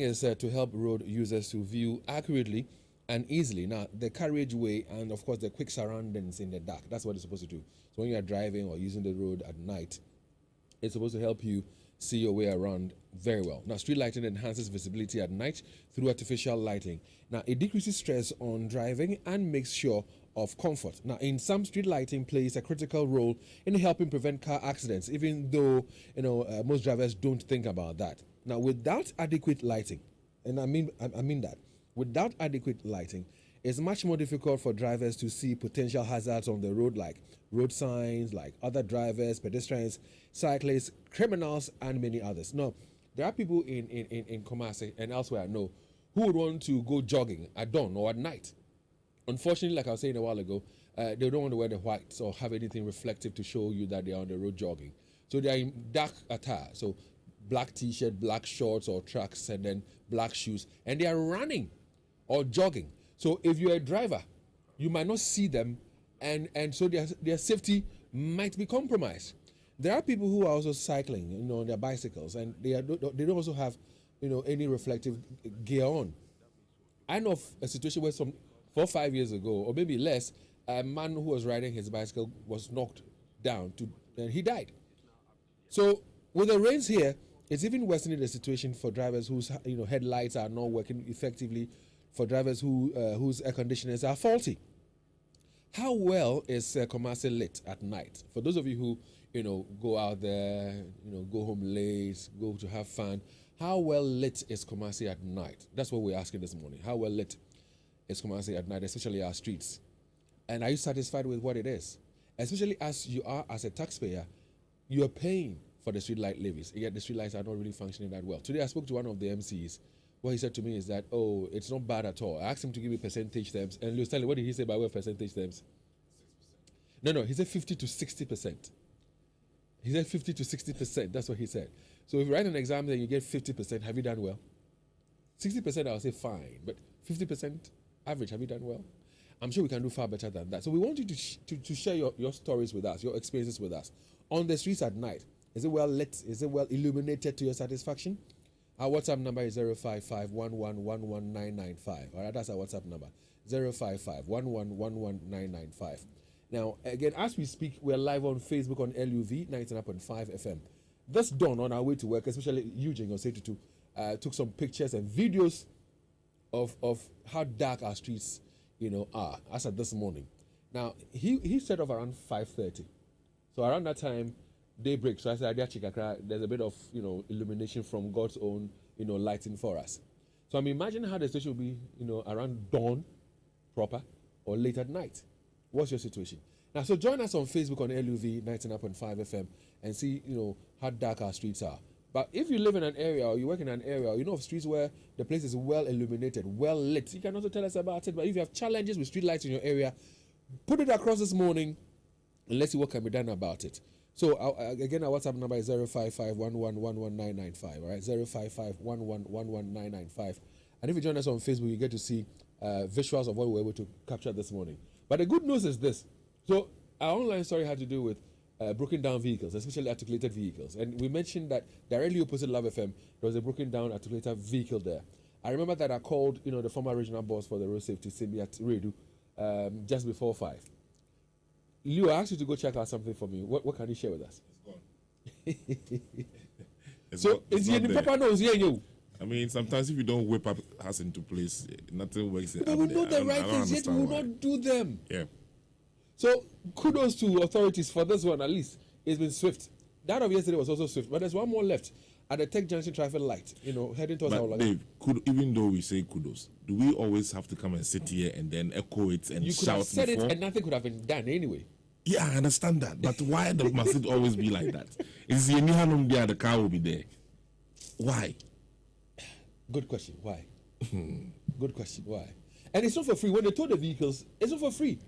is to help road users to view accurately and easily. Now, the carriageway and, of course, the quick surroundings in the dark. That's what it's supposed to do. So when you are driving or using the road at night, it's supposed to help you see your way around very well. Now, street lighting enhances visibility at night through artificial lighting. Now, it decreases stress on driving and makes sure of comfort. Now, in some, street lighting plays a critical role in helping prevent car accidents, even though most drivers don't think about that. Now, without adequate lighting, and I mean that, without adequate lighting, it's much more difficult for drivers to see potential hazards on the road, like road signs, like other drivers, pedestrians, cyclists, criminals, and many others. Now, there are people in Kumasi and elsewhere I know who would want to go jogging at dawn or at night. Unfortunately, like I was saying a while ago, they don't want to wear the whites or have anything reflective to show you that they are on the road jogging. So they are in dark attire. So black t-shirt, black shorts or tracks, and then black shoes, and they are running or jogging. So if you're a driver, you might not see them, and so their safety might be compromised. There are people who are also cycling, on their bicycles, and they don't also have, any reflective gear on. I know of a situation where 4 or 5 years ago, or maybe less, a man who was riding his bicycle was knocked down and he died. So with the rains here, it's even worsening the situation for drivers whose headlights are not working effectively, for drivers whose air conditioners are faulty. How well is Kumasi lit at night? For those of you who go out there, go home late, go to have fun, how well lit is Kumasi at night? That's what we're asking this morning. How well lit is Kumasi at night, especially our streets? And are you satisfied with what it is? Especially as you are as a taxpayer, you are paying for the street light levies, yet the street lights are not really functioning that well. Today I spoke to one of the MCs. What he said to me is that, it's not bad at all. I asked him to give me percentage terms, and Louis, what did he say by way of percentage terms? 6%. No, he said 50 to 60%. He said 50 to 60%. That's what he said. So if you write an exam and you get 50%, have you done well? 60%, I'll say fine, but 50% average, have you done well? I'm sure we can do far better than that. So we want you to share your stories with us, your experiences with us. On the streets at night, is it well lit? Is it well illuminated to your satisfaction? Our WhatsApp number is 055 1111995. All right, that's our WhatsApp number, 055 1111995. Now, again, as we speak, we're live on Facebook on LUV 99.5 FM. This dawn on our way to work, especially Eugene or Setutu, took some pictures and videos of how dark our streets, are as at this morning. Now, he set off around 5:30. So around that time, daybreak. So I said, there's a bit of, illumination from God's own, lighting for us. So I'm imagining how the situation will be, around dawn proper or late at night. What's your situation? Now, so join us on Facebook on LUV 99.5 FM and see, how dark our streets are. But if you live in an area or you work in an area, or of streets where the place is well illuminated, well lit, you can also tell us about it. But if you have challenges with street lights in your area, put it across this morning and let's see what can be done about it. So again, our WhatsApp number is 055 1111995. All right, 055 1111995. And if you join us on Facebook, you get to see visuals of what we were able to capture this morning. But the good news is this. So our online story had to do with broken down vehicles, especially articulated vehicles. And we mentioned that directly opposite Love FM, there was a broken down articulated vehicle there. I remember that I called, the former regional boss for the road safety, Simbiat Redu, just before 5. Leo, I asked you to go check out something for me. What can you share with us? It's gone. So is he in the Papa knows? Yeah, you. I mean, sometimes if you don't whip up house into place, nothing works. But we know the right things, yet we will not do them. Yeah. So kudos to authorities for this one, at least. It's been swift. That of yesterday was also swift, but there's one more left at the Tech Junction traffic light, heading towards our Dave, even though we say kudos, do we always have to come and sit here and then echo it and you shout? You could have said before? it and nothing could have been done anyway. Yeah, I understand that. But why must it always be like that? Is the car will be there? Why? Good question. Why? Good question. Why? And it's not for free. When they tow the vehicles, it's not for free.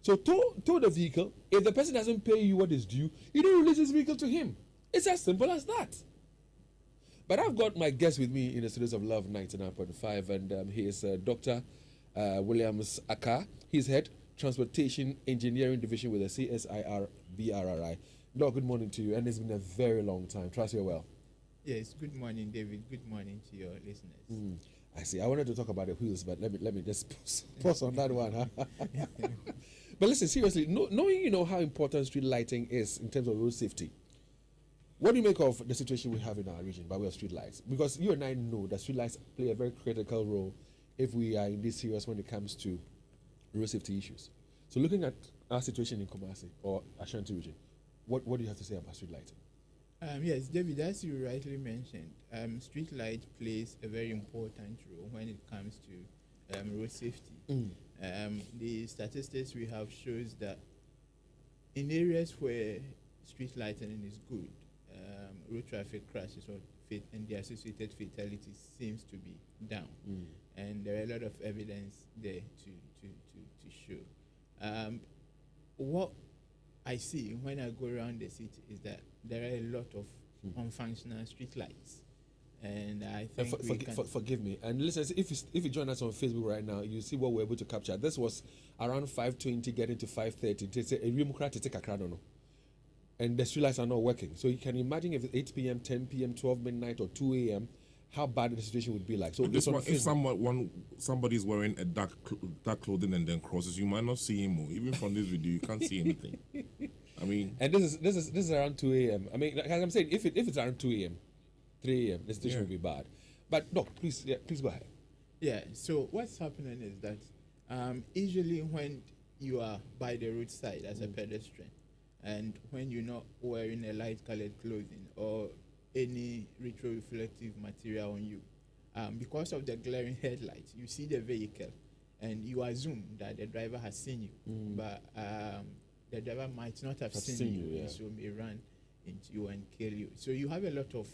So tow the vehicle. If the person doesn't pay you what is due, you don't release his vehicle to him. It's as simple as that. But I've got my guest with me in the studios of Love 99.5, and he is Dr. Williams Aka. He's head Transportation Engineering Division with the CSIR BRRI. Doc, good morning to you, and it's been a very long time. Trust you're well. Yes, good morning, David. Good morning to your listeners. I see. I wanted to talk about the wheels, but let me just pause on that one. Huh? But listen, seriously, knowing how important street lighting is in terms of road safety, what do you make of the situation we have in our region by way of street lights? Because you and I know that street lights play a very critical role if we are indeed serious when it comes to road safety issues. So looking at our situation in Kumasi or Ashanti region, what do you have to say about street lighting? Yes, David, as you rightly mentioned, street light plays a very important role when it comes to road safety. The statistics we have shows that in areas where street lighting is good, road traffic crashes and the associated fatalities seems to be down, and there are a lot of evidence there to show. What I see when I go around the city is that there are a lot of unfunctional street lights, and I think forgive me. And listen, if you join us on Facebook right now, you see what we're able to capture. This was around 5:20, getting to 5:30. They say and the street lights are not working. So you can imagine if it's 8 p.m., 10 p.m., 12 midnight, or 2 a.m., how bad the situation would be like. So this one, if somebody's wearing a dark clothing and then crosses, you might not see him. Even from this video, you can't see anything. I mean, and this is around 2 a.m. I mean, like I'm saying, if it's around 2 a.m., 3 a.m., the situation will be bad. But no, please go ahead. Yeah. So what's happening is that usually when you are by the roadside as a pedestrian, and when you're not wearing a light-colored clothing or any retroreflective material on you, because of the glaring headlights, you see the vehicle and you assume that the driver has seen you, but the driver might not have seen you, so may run into you and kill you. So you have a lot of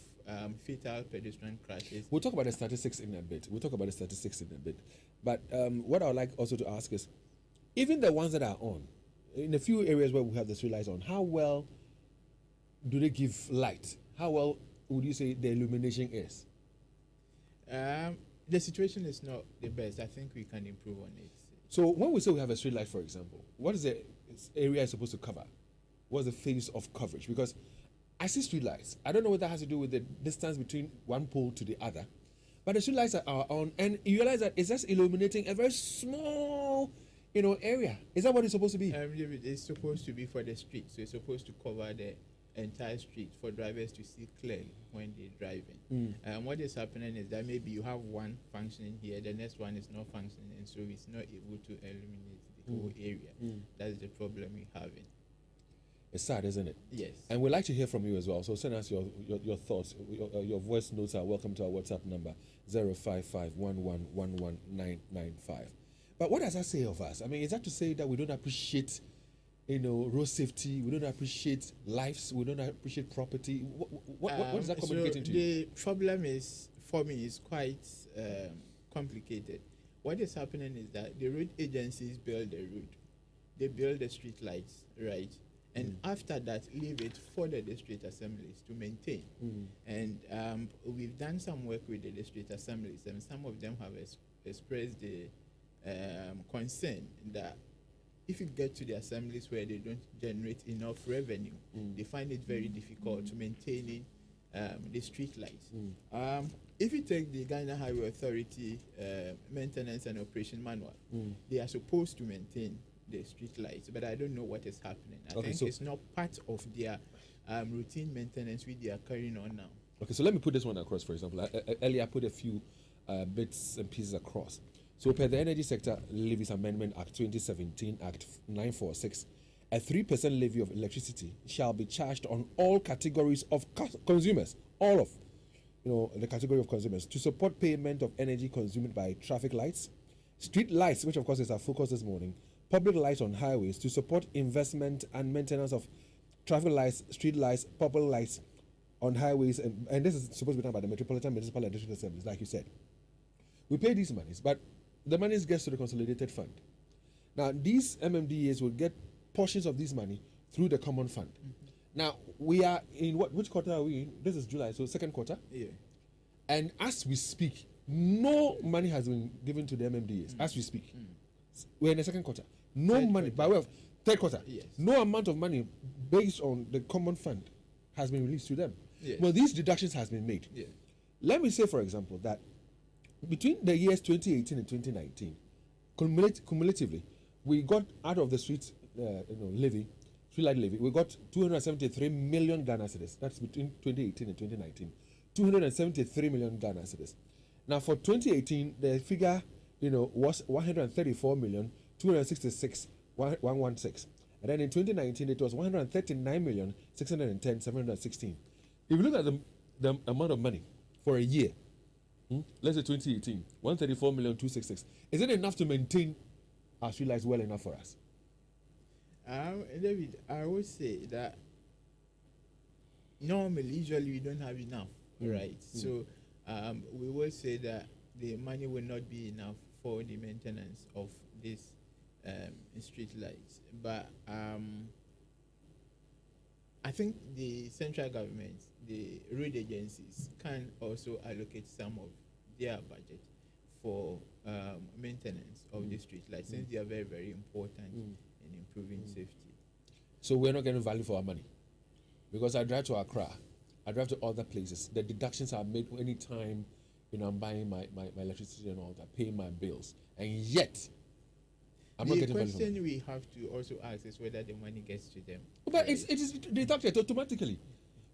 fatal pedestrian crashes. We'll talk about the statistics in a bit. But what I would like also to ask is, even the ones that are on, in a few areas where we have the street lights on, how well do they give light? How well would you say the illumination is? The situation is not the best. I think we can improve on it. So when we say we have a street light, for example, what is the area supposed to cover? What's the phase of coverage? Because I see street lights. I don't know what that has to do with the distance between one pole to the other, but the street lights are on, and you realize that it's just illuminating a very small area. Is that what it's supposed to be? It's supposed to be for the street, so it's supposed to cover the entire street for drivers to see clearly when they're driving. What is happening is that maybe you have one functioning here, the next one is not functioning, and so it's not able to illuminate the whole area. That's the problem we're having. It's sad, isn't it? Yes. And we'd like to hear from you as well. So send us your thoughts. Your voice notes are welcome to our WhatsApp number 05511119995. But what does that say of us? I mean, is that to say that we don't appreciate, road safety? We don't appreciate lives? We don't appreciate property? What is that communicating to you? The problem is, for me, is quite complicated. What is happening is that the road agencies build the road. They build the street lights, right? And after that, leave it for the district assemblies to maintain. And we've done some work with the district assemblies, and some of them have expressed the concern that if you get to the assemblies where they don't generate enough revenue, they find it very difficult to maintaining the street lights. If you take the Ghana Highway Authority maintenance and operation manual, they are supposed to maintain the street lights, but I don't know what is happening. I think it's not part of their routine maintenance which they are carrying on now. Okay, so let me put this one across, for example. Earlier I put a few bits and pieces across. So per the Energy Sector Levies Amendment Act 2017, Act 946, a 3% levy of electricity shall be charged on all categories of consumers, all of the category of consumers, to support payment of energy consumed by traffic lights, street lights, which of course is our focus this morning, public lights on highways, to support investment and maintenance of traffic lights, street lights, public lights on highways, and this is supposed to be done by the Metropolitan Municipal and District Assemblies, like you said. We pay these monies, but the money gets to the consolidated fund. Now, these MMDAs will get portions of this money through the common fund. Now, we are in which quarter are we in? This is July, so second quarter. Yeah. And as we speak, no money has been given to the MMDAs, as we speak. We're in the second quarter. No money, by way of third quarter. Yes. No amount of money based on the common fund has been released to them. Yes. Well, these deductions has been made. Yeah. Let me say, for example, that between the years 2018 and 2019, cumulatively, we got out of the street, levy, streetlight levy, we got 273 million Ghana cedis. That's between 2018 and 2019. 273 million Ghana cedis. Now, for 2018, the figure, was 134 million 266 116. And then in 2019, it was 139 million 610 716. If you look at the amount of money for a year, let's say 2018, 134 million 266, is it enough to maintain our streetlights well enough for us? David, I would say that normally, usually we don't have enough, right? So we will say that the money will not be enough for the maintenance of these street lights. But I think the central government, the road agencies, can also allocate some of their budget for maintenance of the street lights, since they are very, very important in improving safety. So we're not getting value for our money. Because I drive to Accra, I drive to other places. The deductions are made anytime, I'm buying my electricity and all that, paying my bills. And yet, I'm not getting value for The money. question we have to also ask is whether the money gets to them. But it is deducted automatically.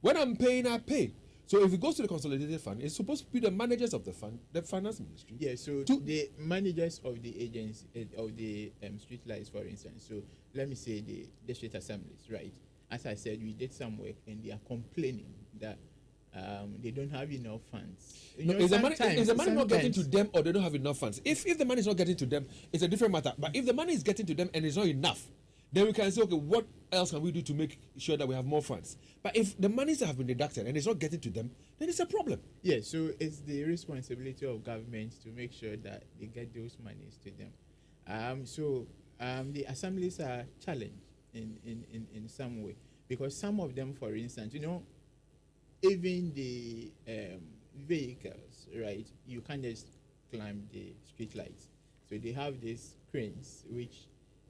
When I'm paying, I pay. So if it goes to the consolidated fund, it's supposed to be the managers of the fund, the finance ministry. Yeah, so the managers of the agency, of the street lights, for instance. So let me say the district assemblies, right? As I said, we did some work and they are complaining that they don't have enough funds. Is the money not getting to them, or they don't have enough funds? If the money is not getting to them, it's a different matter. But if the money is getting to them and it's not enough, then we can say, okay, what else can we do to make sure that we have more funds? But if the monies have been deducted and it's not getting to them, then it's a problem. Yeah, so it's the responsibility of government to make sure that they get those monies to them. The assemblies are challenged in some way, because some of them, for instance, even the vehicles, right? You can't just climb the street lights. So they have these cranes which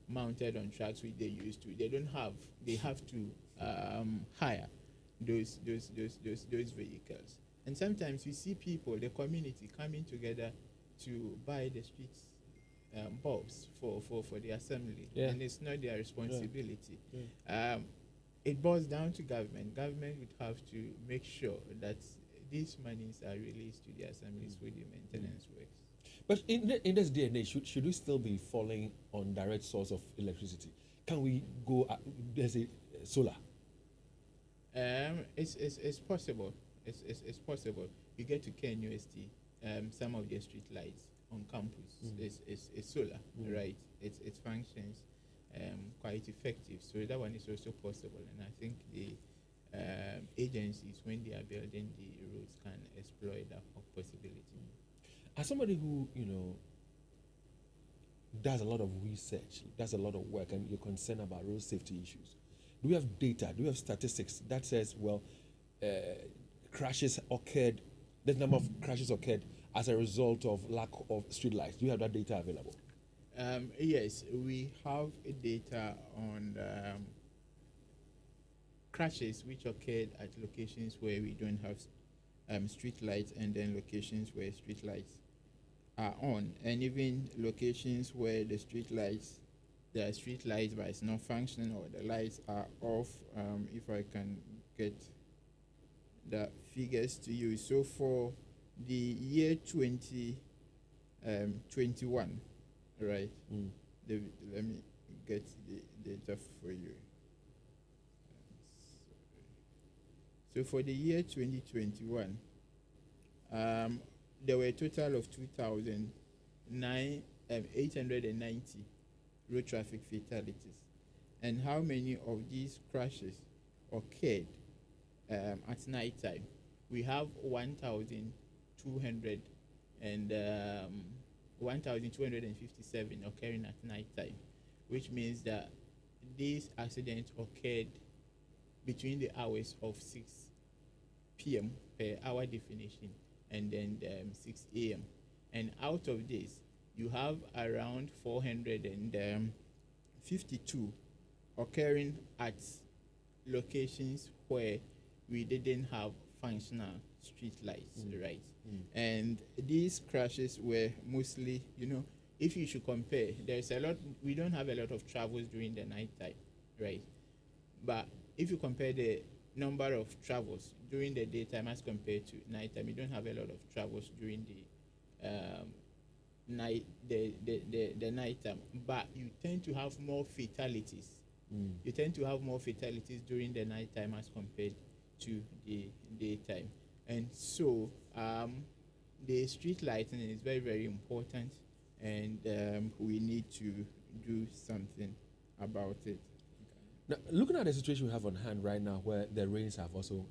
mounted on trucks which they used to. They have to hire those vehicles. And sometimes we see people, the community, coming together to buy the street bulbs for the assembly. Yeah. And it's not their responsibility. Yeah. It boils down to government. Government would have to make sure that these monies are released to the assemblies for the maintenance works. But in this day and age, should we still be falling on direct source of electricity? Can we go, there's a solar? It's possible. It's possible. You get to KNUST, some of the street lights on campus is solar, right? It functions quite effective. So that one is also possible. And I think the agencies, when they are building the roads, can exploit that possibility. As somebody who, does a lot of research, does a lot of work, and you're concerned about road safety issues, do we have data, do we have statistics that says, crashes occurred, this number of crashes occurred as a result of lack of street lights? Do you have that data available? Yes, we have data on crashes which occurred at locations where we don't have street lights, and then locations where street lights are on, and even locations where there are street lights but it's not functioning, or the lights are off. If I can get the figures to you. So for the year 2021, right? Let me get the data for you. So for the year 2021, there were a total of 2,890 road traffic fatalities. And how many of these crashes occurred at night time? We have 1,257 occurring at night time, which means that these accidents occurred between the hours of 6 p.m. per hour definition and then 6 a.m. And out of this, you have around 452 occurring at locations where we didn't have functional street lights, right? Mm. And these crashes were mostly, if you should compare, there's a lot. We don't have a lot of travels during the night time, right? But if you compare the number of travels during the daytime as compared to nighttime, you don't have a lot of travels during the the nighttime, but you tend to have more fatalities. You tend to have more fatalities during the nighttime as compared to the daytime, and so the street lighting is very, very important, and we need to do something about it. Now, looking at the situation we have on hand right now, where the rains have also,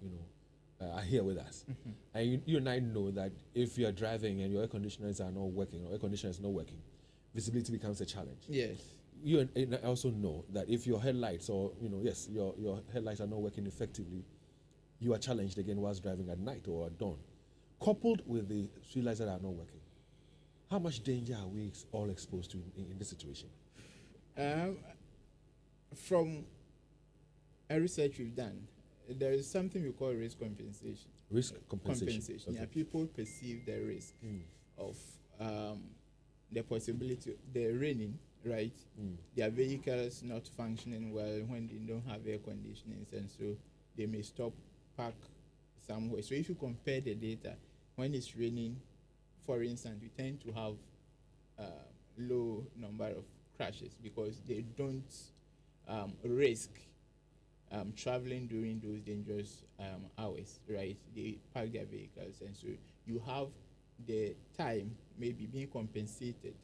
are here with us, and you and I know that if you are driving and your air conditioners are not working, or air conditioner is not working, visibility becomes a challenge. Yes. You and I also know that if your headlights, or your headlights are not working effectively, you are challenged again whilst driving at night or at dawn. Coupled with the street lights that are not working, how much danger are we all exposed to in this situation? From a research we've done, there is something we call risk compensation. Risk compensation. Okay. Yeah, people perceive the risk of the possibility, the raining, right? Their vehicles not functioning well when they don't have air conditioning, and so they may stop, park somewhere. So if you compare the data, when it's raining, for instance, we tend to have low number of crashes because they don't risk traveling during those dangerous hours, right? They park their vehicles, and so you have the time maybe being compensated.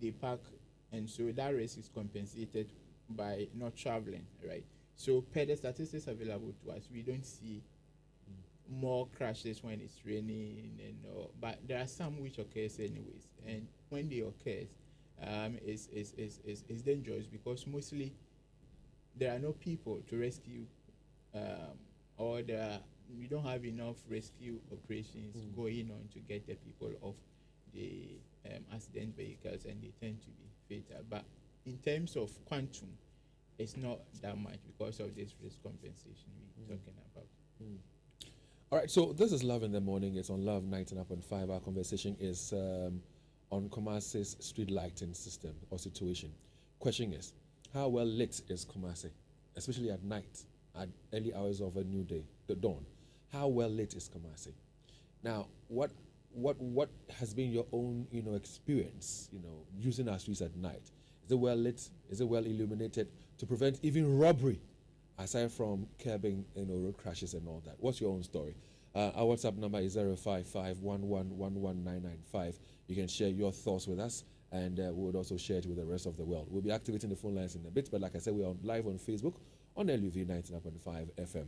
They park, and so that risk is compensated by not traveling, right? So per the statistics available to us, we don't see more crashes when it's raining, but there are some which occurs anyways, and when they occur, is dangerous because mostly there are no people to rescue, or we don't have enough rescue operations going on to get the people off the accident vehicles, and they tend to be fatal. But in terms of quantum, it's not that much because of this risk compensation we're talking about. All right, so this is Love in the Morning. It's on Love 99.5. Our conversation is on Kumasi's street lighting system or situation. Question is, how well lit is Kumasi, especially at night, at early hours of a new day, the dawn? How well lit is Kumasi? Now, what has been your own, experience, using our streets at night? Is it well lit? Is it well illuminated to prevent even robbery, aside from curbing, road crashes and all that? What's your own story? Our WhatsApp number is 05511119995. You can share your thoughts with us, and we would also share it with the rest of the world. We'll be activating the phone lines in a bit, but like I said, we're live on Facebook on LUV 99.5 FM.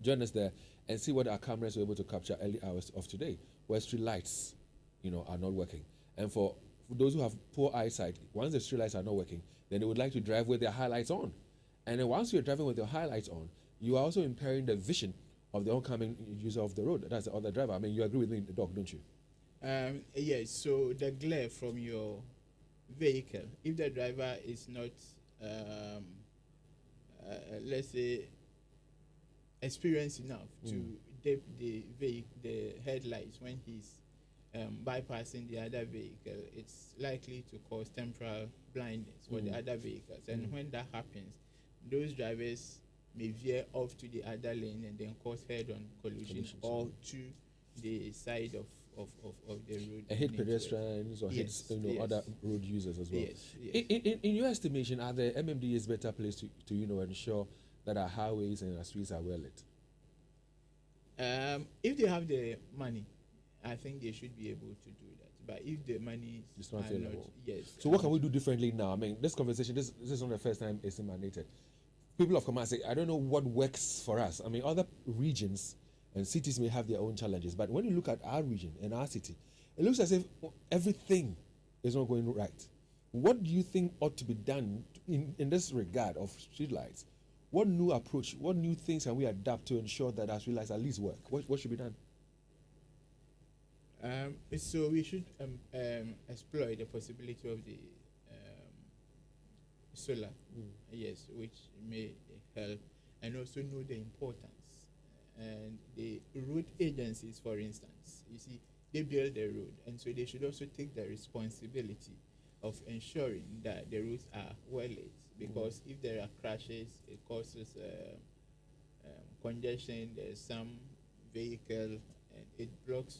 Join us there and see what our cameras were able to capture early hours of today, where street lights, are not working. And for those who have poor eyesight, once the street lights are not working, then they would like to drive with their highlights on. And then once you're driving with your highlights on, you are also impairing the vision of the oncoming user of the road. That's the other driver. I mean, you agree with me, Doc, don't you? Yes, so the glare from your vehicle, if the driver is not, let's say, experienced enough to dip the headlights when he's bypassing the other vehicle, it's likely to cause temporal blindness for the other vehicles. And when that happens, those drivers may veer off to the other lane and then cause head-on collision or to the side of the road. And hit pedestrians or hit other road users as well. In your estimation, are the MMDAs better placed to ensure that our highways and our streets are well lit? If they have the money, I think they should be able to do that. But if the money is not available, yes. So what can we do differently now? I mean, this conversation, this is not the first time it's emanated. People of Kumasi, I don't know what works for us. I mean, other regions and cities may have their own challenges, but when you look at our region and our city, it looks as if everything is not going right. What do you think ought to be done in this regard of streetlights? What new approach, what new things can we adapt to ensure that our streetlights at least work? What should be done? So we should explore the possibility of the solar, yes, which may help, and also know the importance and the road agencies, for instance, you see, they build the road, and so they should also take the responsibility of ensuring that the roads are well lit, because if there are crashes, it causes congestion. There's some vehicle, and it blocks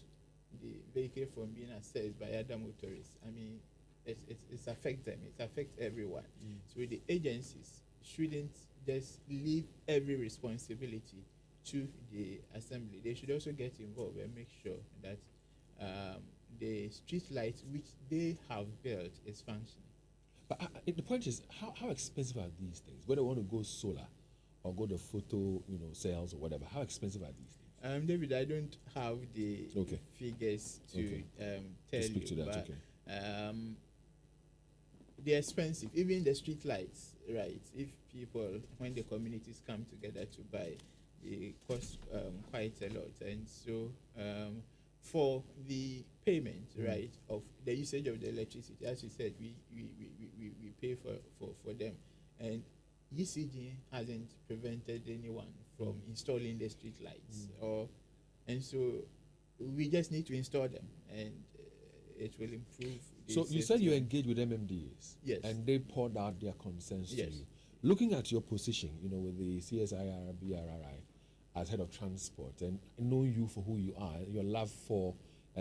the vehicle from being accessed by other motorists. I mean, it's affect them. It affects everyone. So the agencies shouldn't just leave every responsibility to the assembly. They should also get involved and make sure that the street lights which they have built is functioning. But the point is, how expensive are these things? Whether they want to go solar or go the photo, cells or whatever, how expensive are these things? David, I don't have the figures to tell speak to you, that, but they're expensive. Even the street lights, right? If people, when the communities come together to buy, they cost quite a lot. And so for the payment, right, of the usage of the electricity, as you said, we pay for them. And ECG hasn't prevented anyone from installing the street lights, and so we just need to install them, and it will improve. So you said you engaged with MMDAs, yes, and they poured out their concerns yes. to you. Looking at your position, with the CSIR BRRI as head of transport, and knowing you for who you are, your love for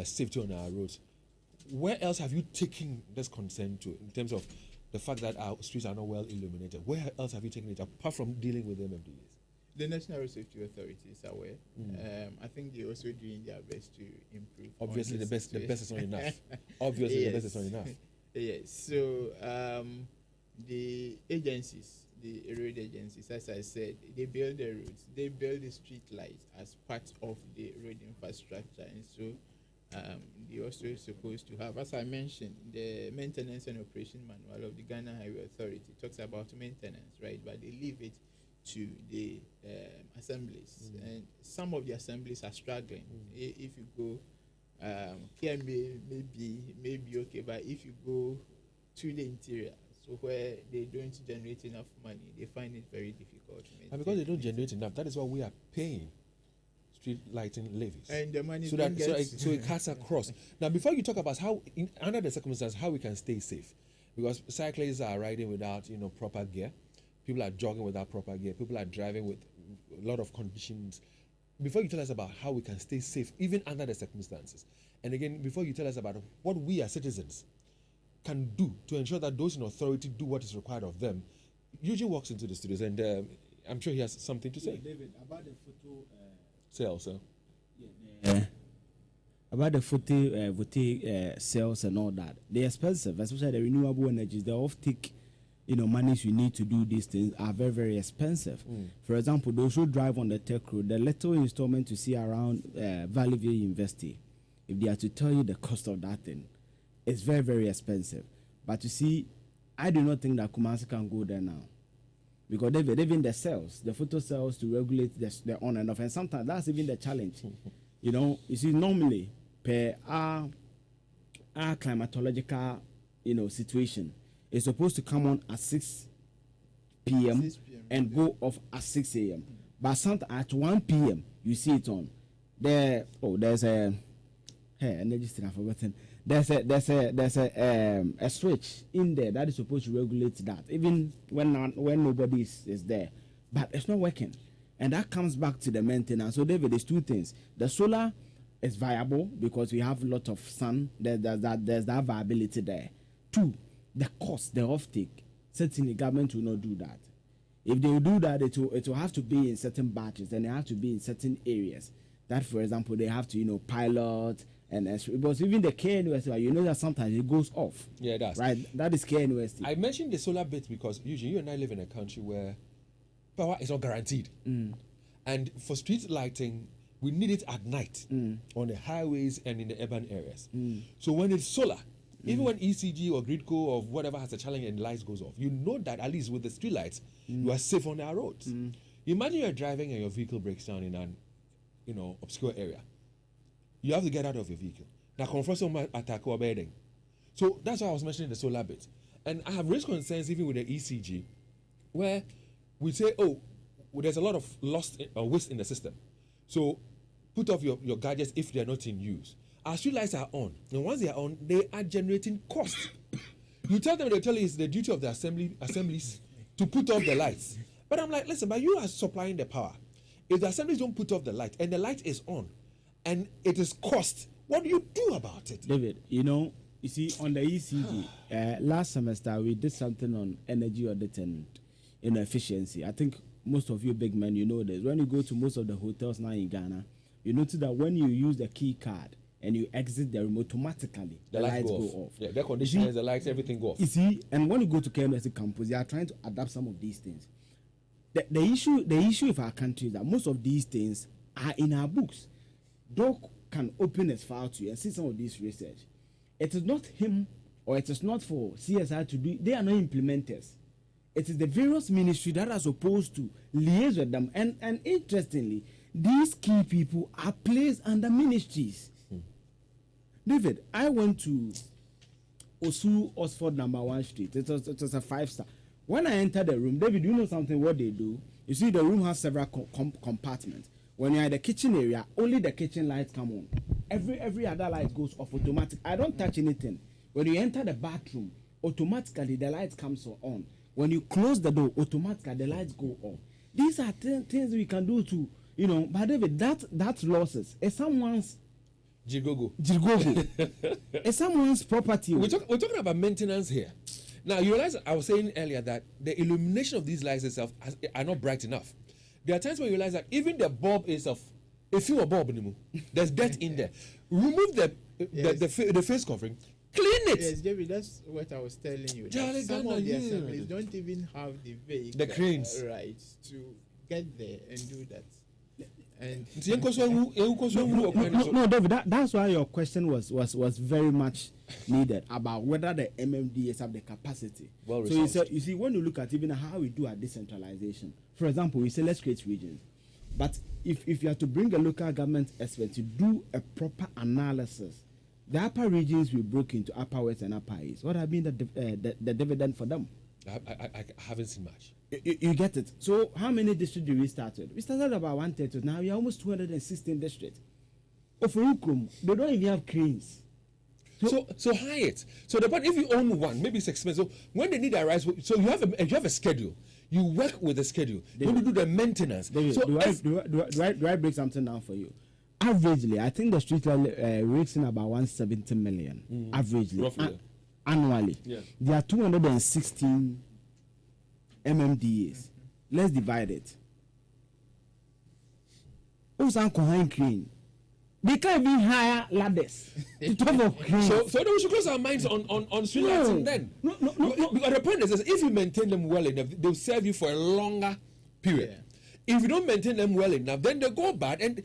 safety on our roads, where else have you taken this concern to in terms of the fact that our streets are not well illuminated? Where else have you taken it apart from dealing with MMDAs? The National Road Safety Authority is aware. I think they're also doing their best to improve. Obviously, the best is not enough. Obviously, yes. the best is not enough. Yes. So the agencies, the road agencies, as I said, they build the roads, they build the street lights as part of the road infrastructure, and so they also supposed to have, as I mentioned, the maintenance and operation manual of the Ghana Highway Authority talks about maintenance, right? But they leave it to the assemblies, and some of the assemblies are struggling. If you go here, maybe okay, but if you go to the interior, so where they don't generate enough money, they find it very difficult. And because they don't generate enough, that is why we are paying street lighting levies, and the money so it cuts across. Now, before you talk about how, under the circumstances, how we can stay safe, because cyclists are riding without proper gear, people are jogging without proper gear, people are driving with a lot of conditions. Before you tell us about how we can stay safe, even under the circumstances, and again, before you tell us about what we as citizens can do to ensure that those in authority do what is required of them, Eugene walks into the studios, and I'm sure he has something to say. Yeah, David, about the photo. Sales, sir. Yeah, about the photo cells and all that, they're expensive, especially the renewable energies. The off-take, monies you need to do these things are very, very expensive. For example, those who drive on the tech road, the little installment you see around Valley View University, if they are to tell you the cost of that thing, it's very, very expensive. But you see, I do not think that Kumasi can go there now, because they've even the cells, the photo cells to regulate the on and off, and sometimes that's even the challenge. You see, normally per our climatological situation, it's supposed to come on at 6 p.m. 6 p.m. and go off at 6 a.m. But sometimes at 1 p.m. you see it on. There's a energy still I've forgotten. There's a switch in there that is supposed to regulate that, even when nobody is there, but it's not working, and that comes back to the maintenance. So David, there's two things: the solar is viable because we have a lot of sun. There's that viability there. Two, the cost, the offtake. Certainly, government will not do that. If they will do that, it will have to be in certain batches, and it have to be in certain areas. That, for example, they have to pilot. And because even the KNUST, that sometimes it goes off. Yeah, it does. Right, that is KNUST. I mentioned the solar bit because usually you and I live in a country where power is not guaranteed. And for street lighting, we need it at night on the highways and in the urban areas. So when it's solar, even when ECG or Gridco or whatever has a challenge and the lights goes off, you know that at least with the street lights, you are safe on our roads. Imagine you're driving and your vehicle breaks down in an obscure area. You have to get out of your vehicle. Now, confront someone attack or bedding. So that's why I was mentioning the solar bit. And I have raised concerns even with the ECG, where we say, there's a lot of waste in the system. So put off your gadgets if they are not in use. Our street lights are on, and once they are on, they are generating cost. You tell them, they tell you it's the duty of the assemblies to put off the lights. But I'm like, listen, but you are supplying the power. If the assemblies don't put off the light and the light is on and it is cost, what do you do about it? David, you see, on the ECD, last semester we did something on energy audit and efficiency. I think most of you big men, you know this. When you go to most of the hotels now in Ghana, you notice that when you use the key card and you exit the room, automatically the lights go off. Yeah, the conditioners, the lights, everything go off. You see, and when you go to KMSC campus, they are trying to adapt some of these things. The issue of our country is that most of these things are in our books. Doc can open his file to you and see some of this research. It is not him or it is not for CSI to do. They are not implementers. It is the various ministries that are supposed to liaise with them. And interestingly, these key people are placed under ministries. David, I went to Osu Oxford number 1 street. It was a 5-star. When I entered the room, David, you know something what they do? You see, the room has several compartments. When you're in the kitchen area, only the kitchen lights come on. Every other light goes off automatic. I don't touch anything. When you enter the bathroom, automatically the lights comes on. When you close the door, automatically the lights go off. These are things we can do to, but David, that's losses. It's someone's Jirgogo. It's someone's property. We're talking about maintenance here. Now, you realize I was saying earlier that the illumination of these lights itself are not bright enough. There are times when you realize that even the bulb is of a few bulb anymore. There's dirt in there. Remove the face covering, clean it. Yes, David, that's what I was telling you. Some of the assemblies don't even have the vehicle, the cranes, right, to get there and do that. And no, David, that's why your question was very much needed about whether the MMDs have the capacity. Well, so you see, when you look at even how we do our decentralization, for example, we say let's create regions, but if you have to bring a local government expert to do a proper analysis, the upper regions we broke into upper west and upper east. What have been the dividend for them? I haven't seen much. You get it. So how many districts did we start with? We started about 130. Now we are almost 216 districts. Ofurukum, they don't even have cranes. So hire it. So the point, if you own one, maybe it's expensive. So when they need a rise, so you have a schedule. You work with the schedule. David, when you do the maintenance. David, so do I break something down for you? Averagely, I think the street rates in about 170 million. Averagely, roughly, annually. Yeah. There are 216 MMDAs. Let's divide it. Crane. They can't even hire ladders to top of cranes. So then we should close our minds on street lighting then. No. Because the point is, if you maintain them well enough, they'll serve you for a longer period. Yeah. If you don't maintain them well enough, then they go bad. And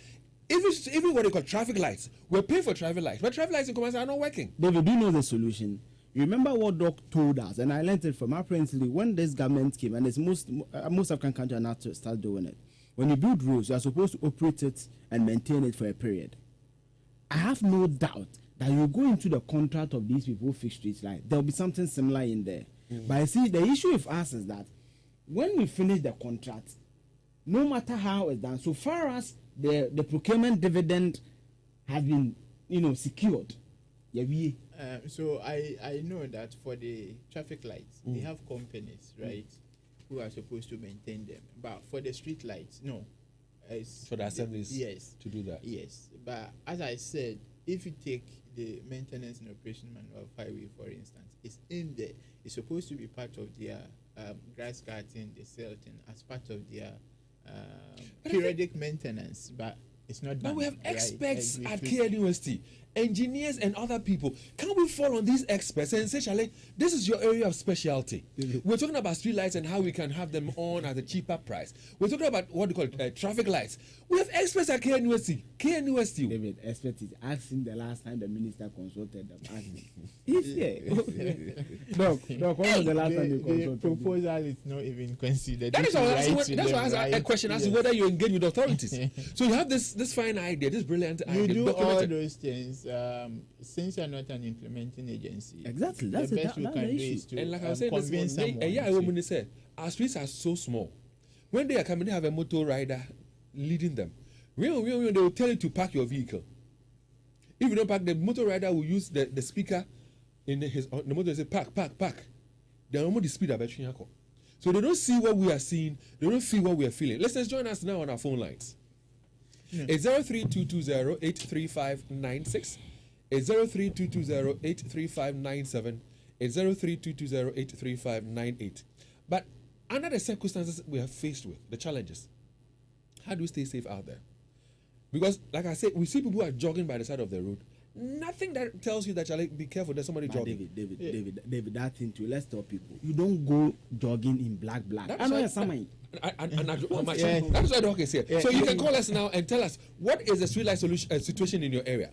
even what they call traffic lights, we're paying for traffic lights, but traffic lights in Kumasi are not working. David, do you know the solution? You remember what Doc told us, and I learned it from apparently when this government came, and it's most African countries are not to start doing it. When you build roads, you are supposed to operate it and maintain it for a period. I have no doubt that you go into the contract of these people who fix street lights, there will be something similar in there. But I see the issue with us is that when we finish the contract, no matter how it's done, so far as the procurement dividend has been secured, so I know that for the traffic lights, they have companies, right, who are supposed to maintain them. But for the street lights, no. It's for the assemblies, yes, to do that. Yes, but as I said, if you take the maintenance and operation manual of highway, for instance, it's in there. It's supposed to be part of their grass cutting, the silting, as part of their periodic maintenance, but it's not done. But we have experts at KN University, engineers and other people. Can we fall on these experts and say, Charlie, this is your area of specialty? We're talking about street lights and how we can have them on at a cheaper price. We're talking about what we call traffic lights. We have experts at KN University. KN University. David, expert is asking the last time the minister consulted them. He's here. Doc, when was the last time you consulted? The proposal is not even considered. That is why I asked a question as to whether you engage with authorities. So you have this fine idea, this brilliant idea. You do all those things. Since you're not an implementing agency, exactly, that's the best we can do is to and like I was saying, convince someone. Woman said, our streets are so small. When they are coming, they have a motor rider leading them. They will tell you to park your vehicle. If you don't park, the motor rider will use the speaker in the motor and say, park. They are almost the speed of a train. So they don't see what we are seeing, they don't feel what we are feeling. Listeners, join us now on our phone lines. It's 03220-83596. It's 03220-83597. It's 03220-83598. But under the circumstances we are faced with, the challenges, how do we stay safe out there? Because, like I said, we see people who are jogging by the side of the road. Nothing that tells you that you be careful. There's somebody jogging. David, that thing too. Let's tell people. You don't go jogging in black. I know something. That's why the is here. So you can call us now and tell us what is the street light situation in your area.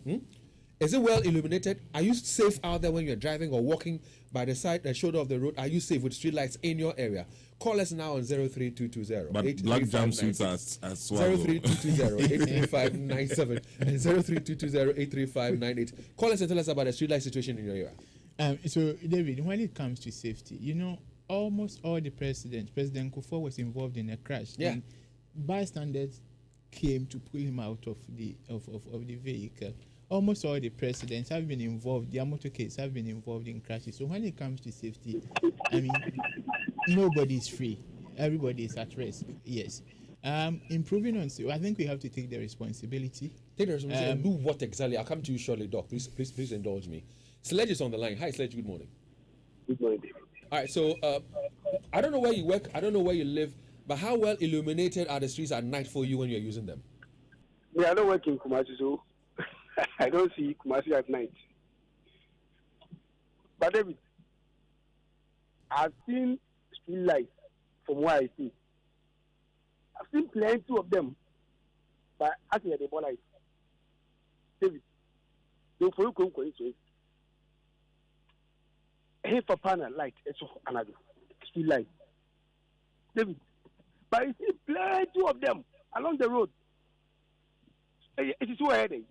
Is it well illuminated? Are you safe out there when you're driving or walking by the side, the shoulder of the road? Are you safe with street lights in your area? Call us now on 03220. But black jumpsuits as swallow. 03220-83597 and 03220-83598. Call us and tell us about the street light situation in your area. So, David, when it comes to safety, almost all the President Kufuor was involved in a crash. Yeah. And bystanders came to pull him out of the vehicle. Almost all the presidents have been involved, their motorcades have been involved in crashes. So when it comes to safety, nobody is free. Everybody is at risk. Yes. Improving on, I think we have to take the responsibility. Take the responsibility and do what exactly? I'll come to you shortly, Doc. Please indulge me. Sledge is on the line. Hi, Sledge. Good morning. Good morning. All right. So I don't know where you work. I don't know where you live. But how well illuminated are the streets at night for you when you're using them? I don't work in Kumasi, so I don't see Kumasi at night. But David, I've seen street lights from where I see. I've seen plenty of them, but actually they ball lights. David, they for you come to here for panel light, it's another street light. David, but you see plenty of them along the road. It is so headache.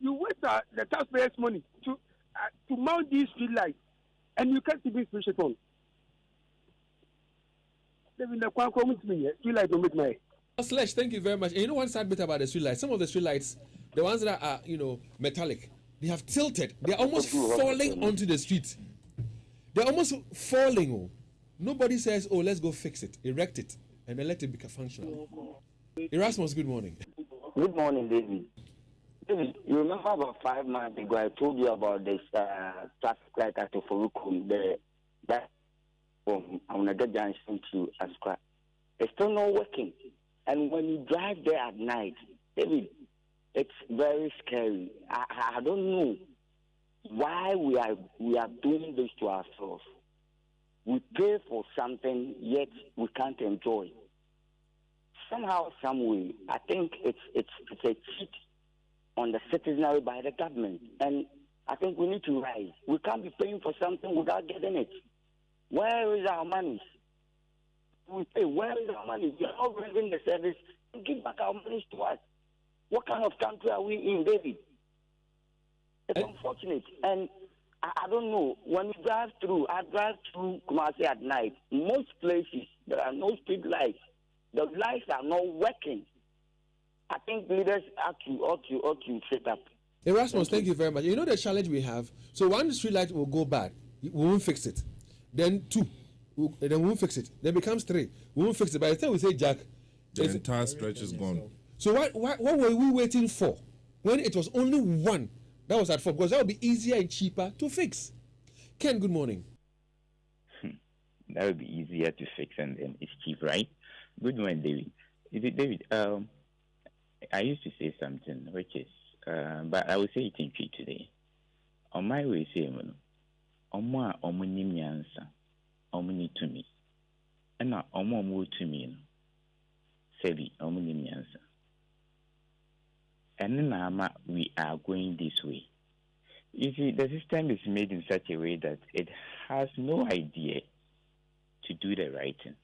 You waste the taxpayers' money to mount these street lights, and you can't even switch it on. Street light don't make my. Sledge, thank you very much. And you know one sad bit about the street lights? Some of the street lights, the ones that are metallic, they have tilted. They are almost falling onto the street. They're almost falling. Oh. Nobody says, "Oh, let's go fix it, erect it, and then let it become functional." Erasmus, good morning. Good morning, David. David, you remember about 5 months ago I told you about this traffic light at Oforukum, that from Aunaga Junction to Ascra. It's still not working. And when you drive there at night, David, it's very scary. I don't know why we are doing this to ourselves. We pay for something, yet we can't enjoy. Somehow, some way, I think it's a cheat on the citizenry by the government, and I think we need to rise. We can't be paying for something without getting it. Where is our money? We pay. Where is our money? We are not bringing the service. Give back our money to us. What kind of country are we in, David? It's unfortunate, and I don't know. When we drive through, I drive through Kumasi at night. Most places there are no street lights. The lights are not working. I think leaders ought to set up. Erasmus, thank you very much. You know the challenge we have. So one street light will go bad, we won't fix it. Then 2, then we won't fix it. Then becomes 3, we won't fix it. By the time we say Jack, the entire stretch is gone. So what were we waiting for when it was only 1 that was at fault? Because that would be easier and cheaper to fix. Ken, good morning. That would be easier to fix and it's cheap, right? Good morning, David. David, I used to say something, which is, but I will say it in Twi today. On my way, say, Oma omuni nyansa, omuni to me. And now, omo to me, Sebi, omuni nyansa. And now, we are going this way. You see, the system is made in such a way that it has no idea to do the right thing.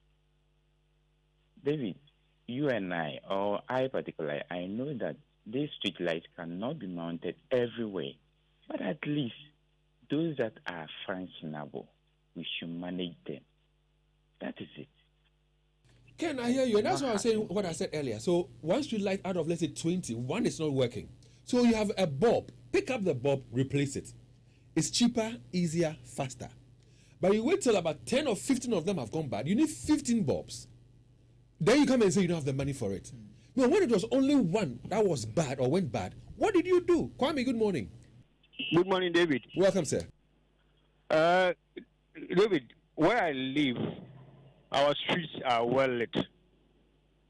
David, you and I, or I particularly, I know that these street lights cannot be mounted everywhere, but at least those that are functionable, we should manage them. That is it. Ken, I hear you, and that's why I was saying what I said earlier. So one street light out of, let's say, 20, one is not working. So you have a bulb. Pick up the bulb, replace it. It's cheaper, easier, faster. But you wait till about 10 or 15 of them have gone bad. You need 15 bulbs. Then you come and say you don't have the money for it. No, when it was only one that was bad or went bad, what did you do? Kwame, good morning. Good morning, David. Welcome, sir. David, where I live, our streets are well lit.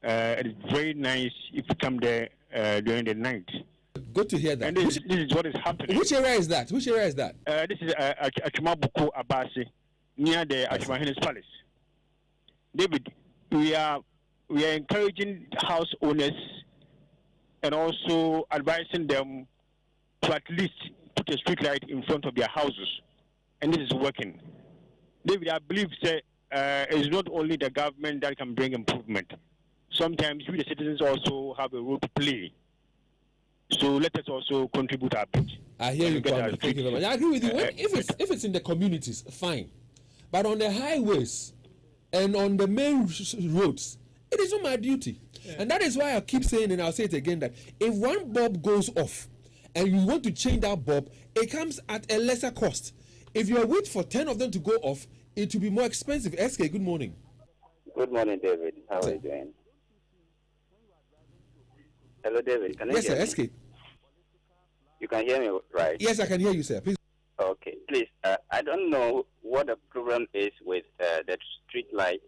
It's very nice if you come there during the night. Good to hear that. And this is what is happening. Which area is that? Which area is that? This is Achumabuku Abasi, near the Achumahenes Palace. David, we are encouraging house owners and also advising them to at least put a street light in front of their houses. And this is working. David, I believe it's not only the government that can bring improvement. Sometimes we, the citizens, also have a role to play. So let us also contribute our bit. I hear you, Kwame. Thank you very much. I agree with you. If it's in the communities, fine. But on the highways and on the main roads, it is not my duty. Yeah. And that is why I keep saying, and I'll say it again, that if one bulb goes off and you want to change that bulb, it comes at a lesser cost. If you wait for 10 of them to go off, it will be more expensive. SK, good morning. Good morning, David. How are you doing? Hello, David. Can you hear me? SK. You can hear me, right? Yes, I can hear you, sir. Please. Okay, please. I don't know what the problem is with the street light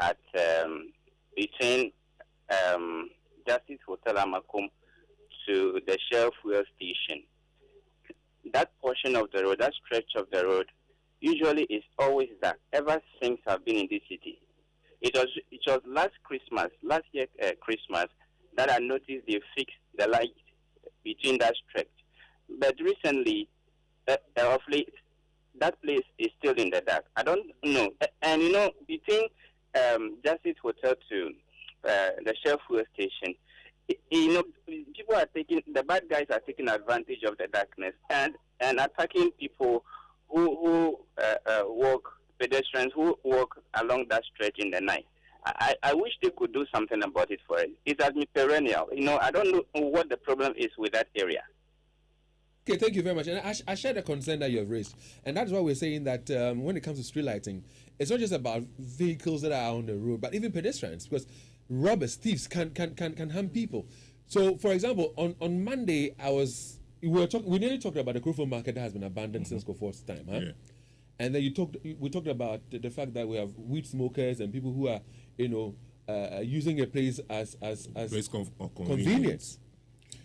at between Justice Hotel Amakum to the Shell fuel station. That portion of the road, that stretch of the road, usually is always dark. Ever since I've been in this city, it was last year Christmas, that I noticed they fixed the light between that stretch. But recently, of late, that place is still in the dark. I don't know. And between Justice Hotel to the Shell fuel station, people are the bad guys are taking advantage of the darkness and attacking people who walk, pedestrians who walk along that stretch in the night. I wish they could do something about it for it. It has been perennial. I don't know what the problem is with that area. Okay, thank you very much. And I share the concern that you have raised. And that's why we're saying that when it comes to street lighting, it's not just about vehicles that are on the road, but even pedestrians, because robbers, thieves can harm people. So, for example, on Monday, we nearly talked about the Krofo market that has been abandoned since Kofor's time. Huh? Yeah. And then we talked about the fact that we have weed smokers and people who are, using a place as convenience.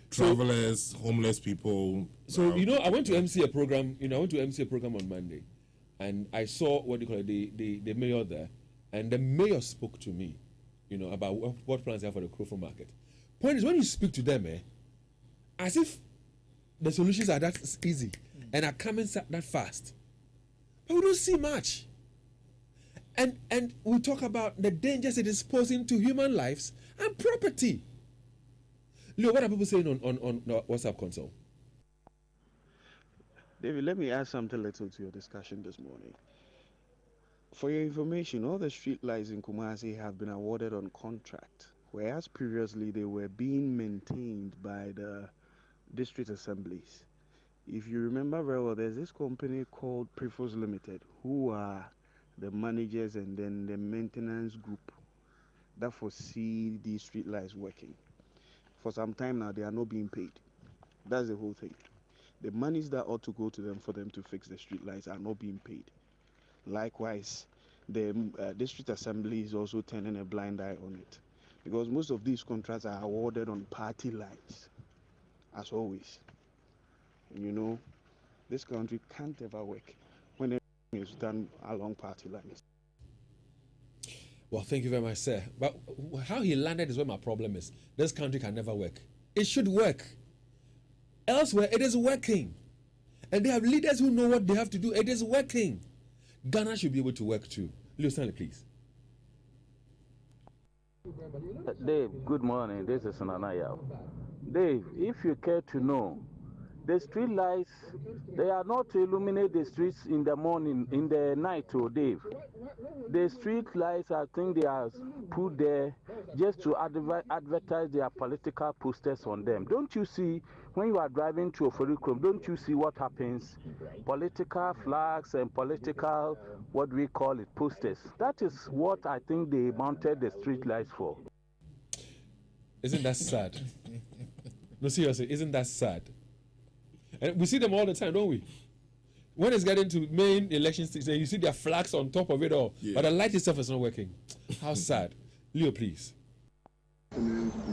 Travelers, homeless people. So I went to MC a program. I went to MC a program on Monday, and I saw the mayor there, and the mayor spoke to me, about what plans they have for the Krofo market. Point is, when you speak to them, as if the solutions are that easy and are coming that fast, but we don't see much. And we talk about the dangers it is posing to human lives and property. Leo, what are people saying on WhatsApp console? David, let me add something little to your discussion this morning. For your information, all the street lights in Kumasi have been awarded on contract, whereas previously they were being maintained by the district assemblies. If you remember very well, there's this company called Prefos Limited, who are the managers and then the maintenance group that foresee these street lights working. For some time now, they are not being paid. That's the whole thing. The monies that ought to go to them for them to fix the street lights are not being paid. Likewise, the district assembly is also turning a blind eye on it, because most of these contracts are awarded on party lines, as always. And this country can't ever work when everything is done along party lines. Well, thank you very much, sir. But how he landed is where my problem is. This country can never work. It should work. Elsewhere, it is working. And they have leaders who know what they have to do. It is working. Ghana should be able to work too. Leo Stanley, please. Dave, good morning. This is Nanaya. Dave, if you care to know, the street lights, they are not to illuminate the streets in the morning, in the night, oh, Dave. The street lights, I think they are put there just to advertise their political posters on them. Don't you see, when you are driving to Oforikrom, don't you see what happens? Political flags and political, what we call it, posters. That is what I think they mounted the street lights for. Isn't that sad? No, seriously, isn't that sad? And we see them all the time, don't we? When it's getting to main election season, you see their flags on top of it all, but the light itself is not working. How sad. Leo, please.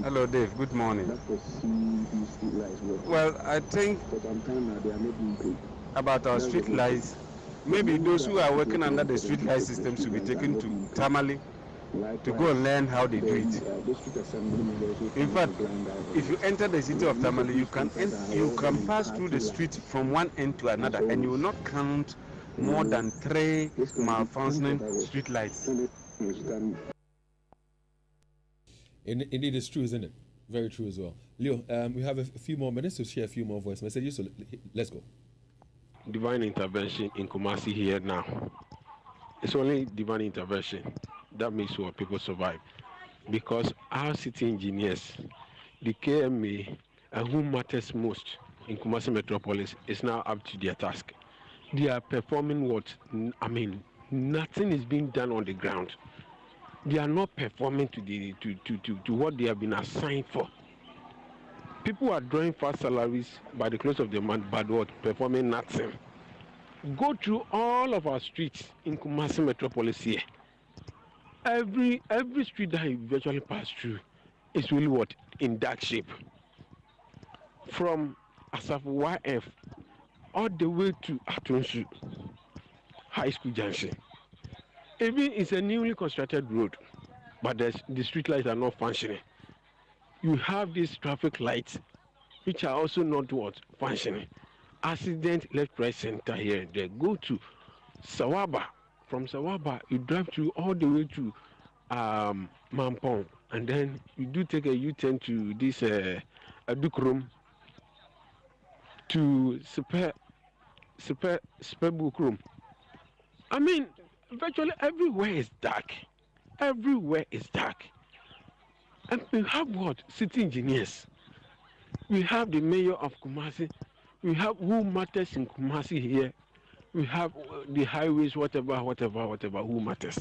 Hello, Dave. Good morning. Well, I think about our street lights, maybe those who are working under the street light system should be taken to Tamale to go and learn how they do it. In fact, if you enter the city of Tamale, you can pass through the street from one end to another, and you will not count more than 3 malfunctioning street lights. Indeed, it's true, isn't it? Very true as well. Leo, we have a few more minutes to share a few more voice messages, so let's go. Divine intervention in Kumasi here now. It's only divine intervention that makes sure people survive. Because our city engineers, the KMA, and who matters most in Kumasi Metropolis, is now up to their task. They are performing nothing is being done on the ground. They are not performing to what they have been assigned for. People are drawing fast salaries by the close of the month, but what? Performing nothing. Go through all of our streets in Kumasi Metropolis here. Every street that you virtually pass through is really what? In dark shape. From Asafu YF all the way to Atonsu High School Junction. Even it's a newly constructed road, but the street lights are not functioning. You have these traffic lights, which are also not what? Functioning. Accident left, right, center here and there. Go to Sawaba. From Sawaba, you drive through all the way to Mampong, and then you do take a U-turn to this Adukrum to Spebukrum. I mean, virtually everywhere is dark. Everywhere is dark. And we have what? City engineers. We have the mayor of Kumasi. We have who matters in Kumasi here. We have the highways, whatever, who matters.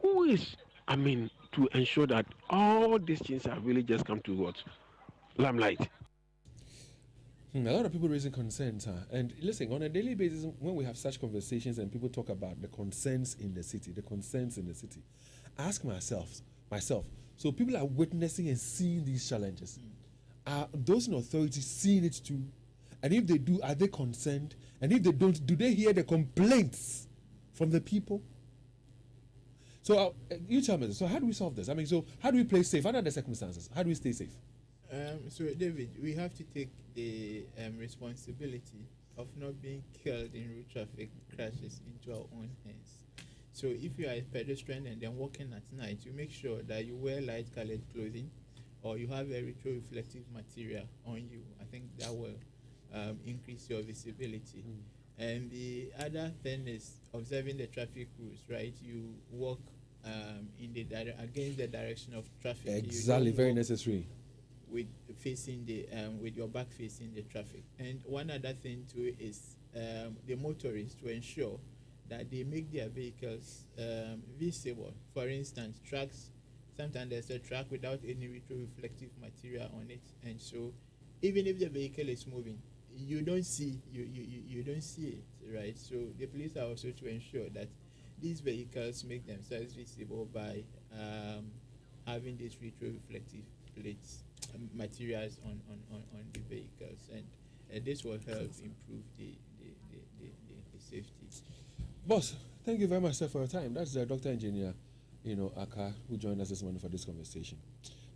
Who is, to ensure that all these things have really just come to what? Limelight. A lot of people raising concerns, and listen, on a daily basis, when we have such conversations and people talk about the concerns in the city, I ask myself, so people are witnessing and seeing these challenges. Are those in authority seeing it too? And if they do, are they concerned? And if they don't, do they hear the complaints from the people? So you tell me this. So how do we solve this? So how do we play safe under the circumstances? How do we stay safe? So David, we have to take the responsibility of not being killed in road traffic crashes into our own hands. So if you are a pedestrian and then walking at night, you make sure that you wear light-colored clothing or you have a retro-reflective material on you. I think that will increase your visibility. And the other thing is observing the traffic rules, right? You walk against the direction of traffic. Exactly, very necessary. With your back facing the traffic. And one other thing too is the motorists to ensure that they make their vehicles visible. For instance, trucks. Sometimes there's a truck without any retro-reflective material on it, and so even if the vehicle is moving, you don't see it, right? So the police are also to ensure that these vehicles make themselves visible by having these retro-reflective plates materials on the vehicles, and this will help improve the safety. Boss, thank you very much, sir, for your time. That's the Dr. Engineer, Aka, who joined us this morning for this conversation.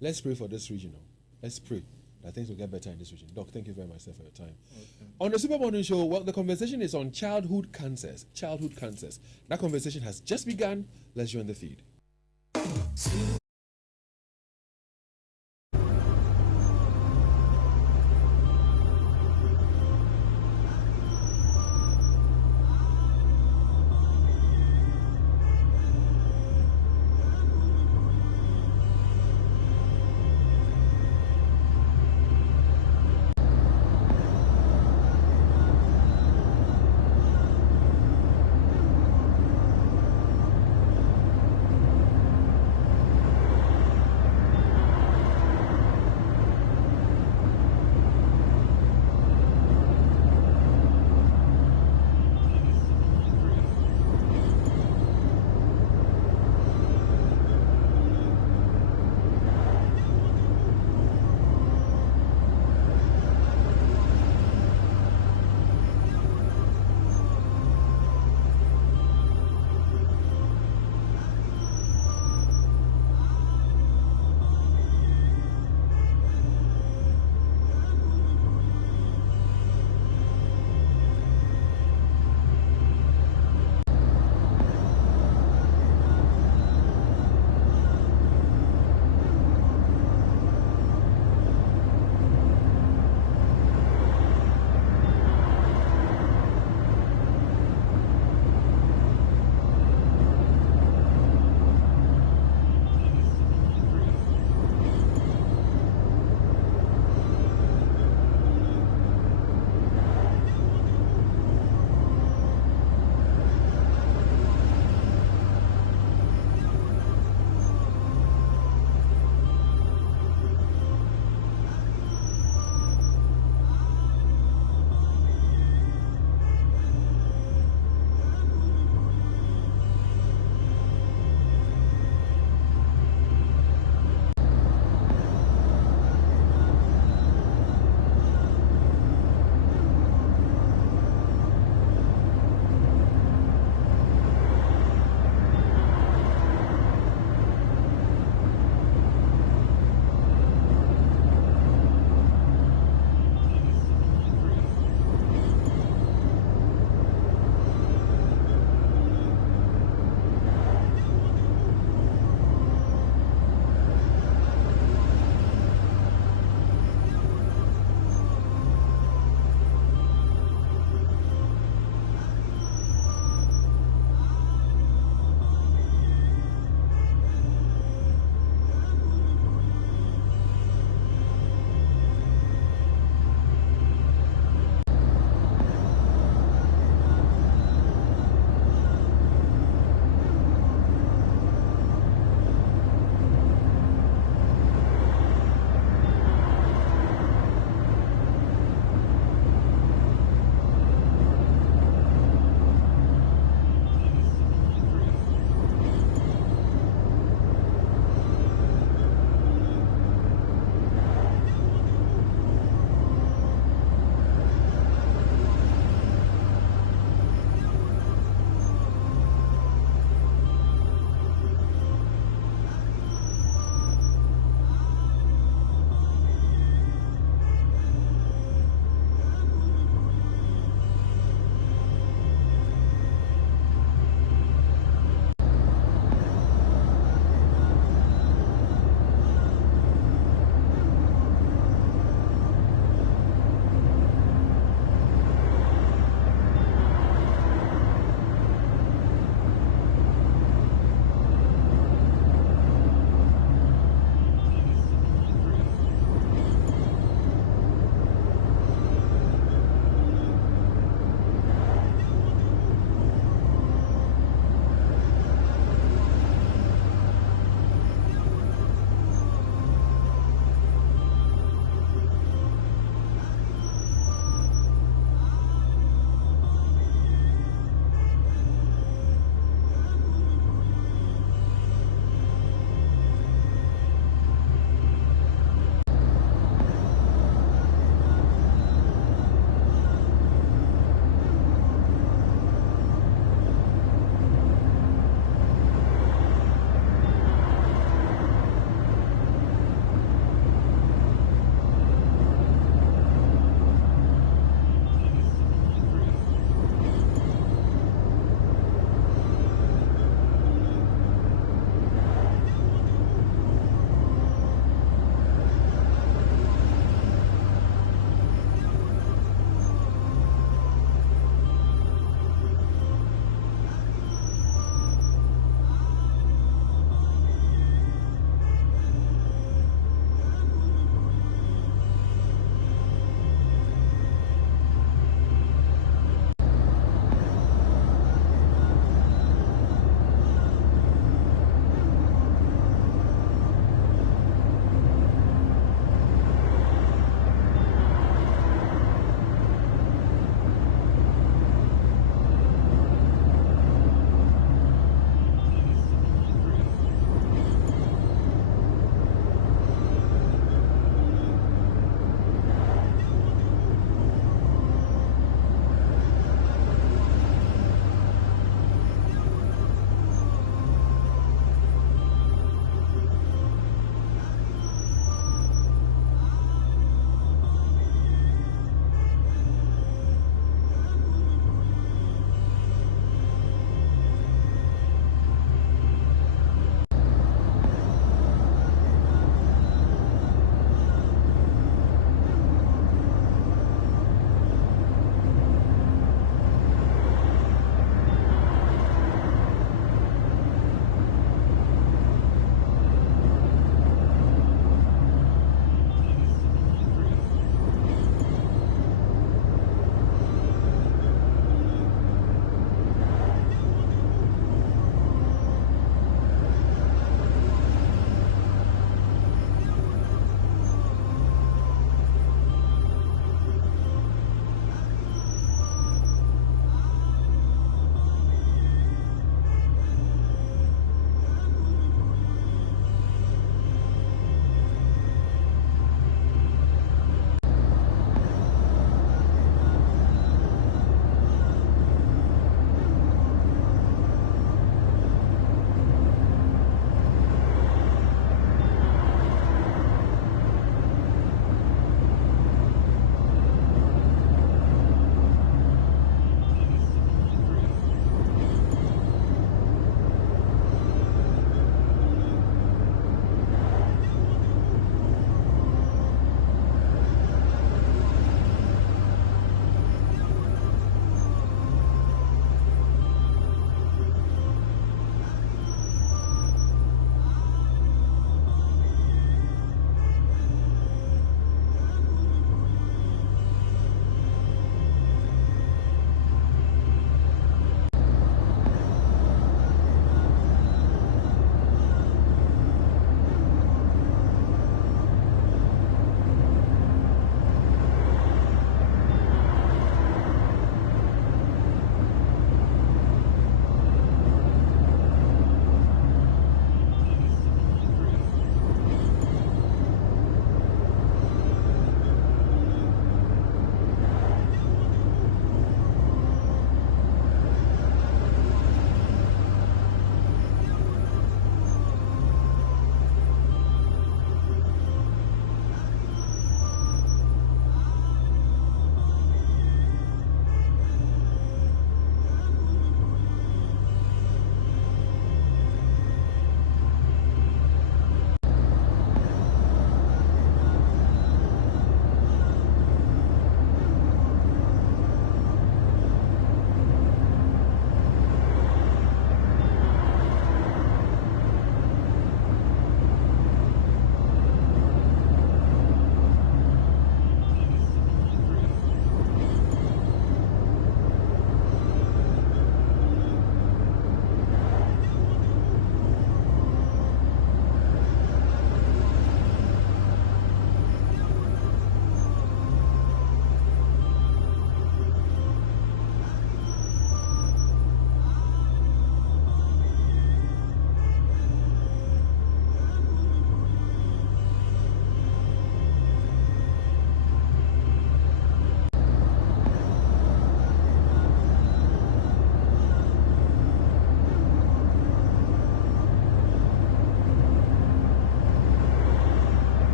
Let's pray for this region. Let's pray that things will get better in this region. Doc, thank you very much, sir, for your time. Okay. On the Super Morning Show, well, the conversation is on childhood cancers. That conversation has just begun. Let's join the feed.